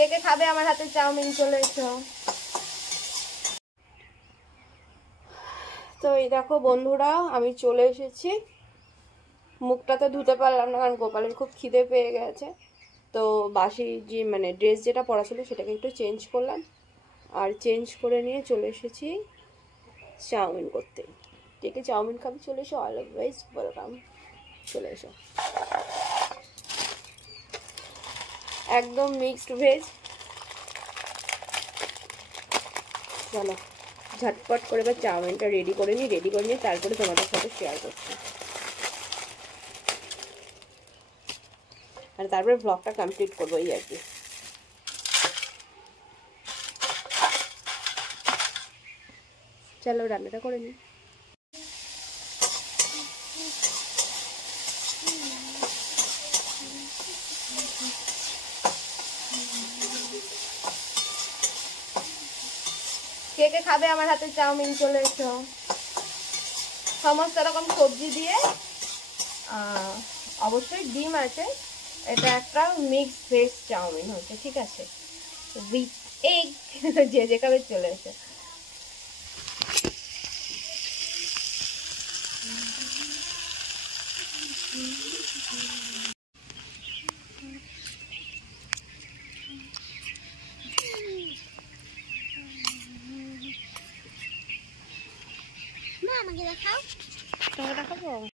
কে কে খাবে আমার হাতে চাউমিন? চলে এসো। তো এই দেখো বন্ধুরা, আমি চলে এসেছি। মুখটা তো ধুতে পারলাম না, কারণ গোপালের খুব খিদে পেয়ে গেছে। তো বাসি যে মানে ড্রেস যেটা পরা ছিল সেটাকে একটু চেঞ্জ করলাম, আর চেঞ্জ করে নিয়ে চলে এসেছি চাউমিন করতে। কে কে চাউমিন খাবে চলে এসো, অলওয়েজ ওয়েলকাম। চলে এসো। একদম মিক্সড ভেজ। চলো ঝটপট করে এবার চাউমিনটা রেডি করে নিয়ে তারপরে তোমাদের সাথে শেয়ার করছি, আর তারপরে ব্লগটা কমপ্লিট করবো এই আর কি। চলো রান্নাটা করে নিই। কে কে খাবে আমার হাতে চাউমিন? চলে এসো। সমস্ত রকম সবজি দিয়ে, অবশ্যই ডিম আছে। এটা একটা মিক্স ভেজ চাউমিন হচ্ছে, ঠিক আছে, উইথ এগ। যে যে খাবে চলে এসো। মা আমাকে দেখাও। তোমাকে দেখাবো।